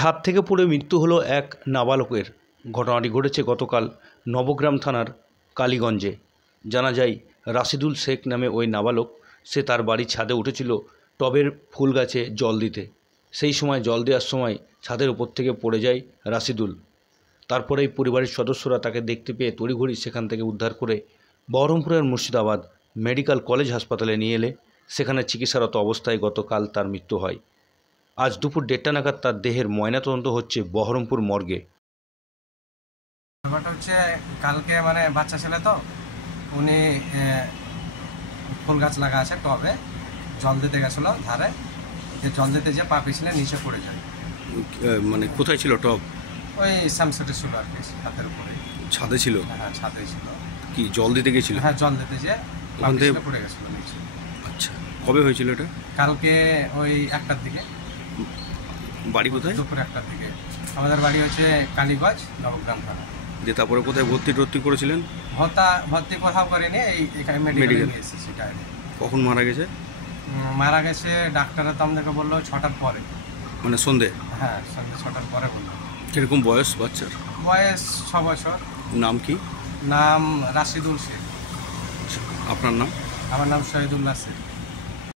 ছাদ থেকে পড়ে মৃত্যু হলো এক নাবালকের। ঘটনাটি ঘটেছে গতকাল নবগ্রাম থানার কালীগঞ্জে। জানা যায়, রাশিদুল শেখ নামে ওই নাবালক, সে তার বাড়ির ছাদে উঠেছিল টবের ফুল গাছে জল দিতে। সেই সময় জল দেওয়ার সময় ছাদের উপর থেকে পড়ে যায় রাশিদুল। তারপরেই পরিবারের সদস্যরা তাকে দেখতে পেয়ে তড়িঘড়ি সেখান থেকে উদ্ধার করে বহরমপুরের মুর্শিদাবাদ মেডিকেল কলেজ হাসপাতালে নিয়ে এলে সেখানে চিকিৎসারত অবস্থায় গতকাল তার মৃত্যু হয়। আজ দুপুর 1:30 নাগাদ তার দেহের ময়নাতদন্ত হচ্ছে বহরমপুর মর্গে। ব্যাপারটা হচ্ছে, কালকে বাচ্চা ছেলে তো, উনি ফুল গাছ লাগা আছে টবে, জল দিতে গেছিল ধারে, যে জল দিতে যে পা পিছলে নিচে পড়ে যায়। কোথায় ছিল টব? ওই সামসেটে ছিল আর কি, হাতের উপরে। ছাদে ছিল? হ্যাঁ, ছাদে ছিল। কি জল দিতে গেছিল? হ্যাঁ, জল দিতে যে পা পিছলে পড়ে গেছিল নিচে। আচ্ছা, কবে হয়েছিল এটা? কালকে ওই 1টার দিকে। বাড়ি কোথায়? দুপুর 1টার দিকে। আমাদের বাড়ি হচ্ছে কালীগঞ্জ, নবগ্রাম থানা। যে তারপরে কোথায় ভর্তি করেছিলেন? ভর্তি কোথাও করেনি, এই এখানে মেডিকেলে নিয়ে এসেছি। কখন মারা গেছে? মারা গেছে ডাক্তাররা তো আমাদেরকে বললো 6টার পরে, সন্ধে? হ্যাঁ, সন্ধ্যে 6টার পরে বললো। কিরকম বয়স বাচ্চার? বয়স 6 বছর। নাম কি? নাম রাশিদুল শেখ। আপনার নাম? আমার নাম শহীদুল্লাহ শেখ।